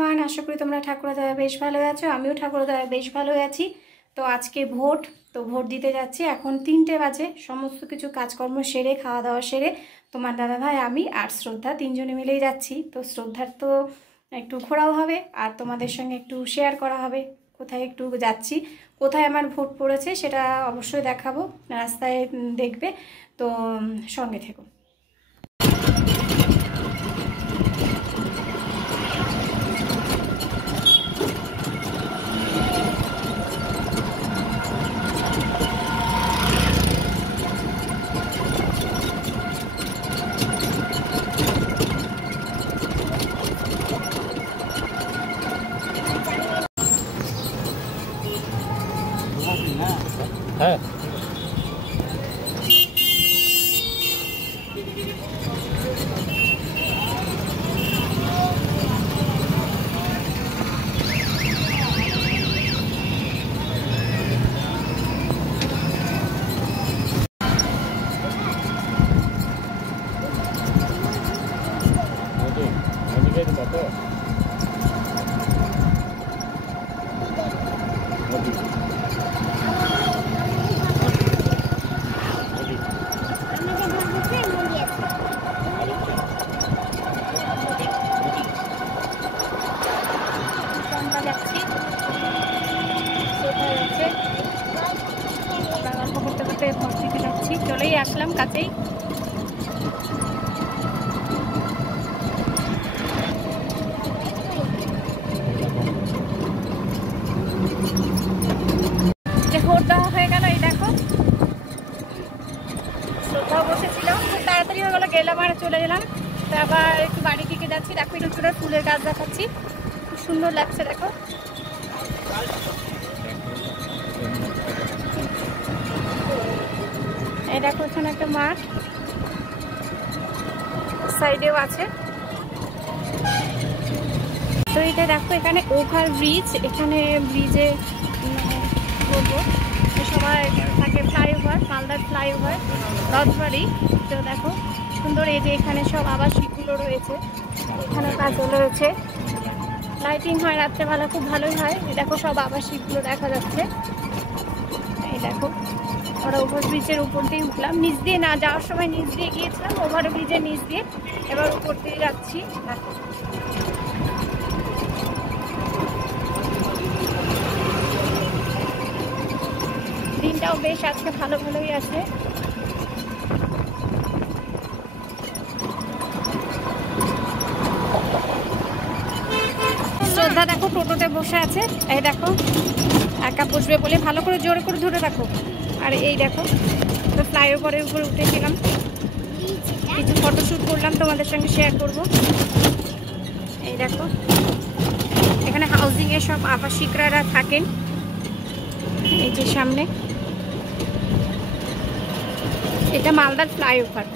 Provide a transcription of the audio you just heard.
Everyone, আশা করি তোমরা ঠাকুরের দয়ায় বেশ ভালো আছো। আমিও ঠাকুরের দয়ায় বেশ ভালো আছি। তো আজকে ভোট দিতে যাচ্ছি। এখন 3টে বাজে। সমস্ত কিছু কাজকর্ম সেরে, খাওয়া দাওয়া সেরে তোমার দাদাভাই, আমি আর শ্রদ্ধা তিনজনে মিলেই যাচ্ছি। তো শ্রদ্ধার তো একটু ঘোরাও হবে আর তোমাদের সঙ্গে একটু শেয়ার করা হবে কোথায় একটু যাচ্ছি, কোথায় আমার ভোট পড়েছে সেটা অবশ্যই দেখাবো, রাস্তায় দেখবে। তো সঙ্গে থেকো। হ্যাঁ, চলেই আসলাম কাছেই। ভোট দেওয়া হয়ে গেল, এই দেখো শ্রদ্ধাও বসেছিল, খুব তাড়াতাড়ি হয়ে গেলো, গেলাম আর চলে গেলাম। তো আবার একটু বাড়ি দিকে যাচ্ছি। দেখো একটু ছোটো ফুলের গাছ দেখাচ্ছি, খুব সুন্দর লাগছে। দেখো এই দেখো এখানে একটা মাঠ, সাইডেও আছে। তো এটা দেখো এখানে ওভার ব্রিজ, এখানে ব্রিজে বলবো সবাই থাকে ফ্লাইওভার, মালদার ফ্লাইওভার রথবাড়ি। তো দেখো সুন্দর, এই যে এখানে সব আবাসিকগুলো রয়েছে, এখানে কাজও রয়েছে, লাইটিং হয় রাত্রেবেলা, খুব ভালোই হয়। এই দেখো সব আবাসিকগুলো দেখা যাচ্ছে। এই দেখো আমরা ওভার ব্রিজের উপর দিয়ে উঠলাম, নিচ দিয়ে না যাওয়ার সময় নিচ দিয়ে গিয়েছিলাম, ওভার ব্রিজের নিচ দিয়ে এবার উপর দিয়ে যাচ্ছি। দিনটাও বেশ আজকে ভালোই আছে। শ্রদ্ধা দেখো টোটোতে বসে আছে, এই দেখো একা বসবে বলে ভালো করে জোরে করে ধরে রাখো। আর এই দেখো তো ফ্লাইওভারের উপরে উঠেছিলাম, কিছু ফটোশ্যুট করলাম, তোমাদের সঙ্গে শেয়ার করব। এই দেখো এখানে হাউজিংয়ে সব আবাসিকরা থাকেন, এই যে সামনে, এটা মালদার ফ্লাইওভার।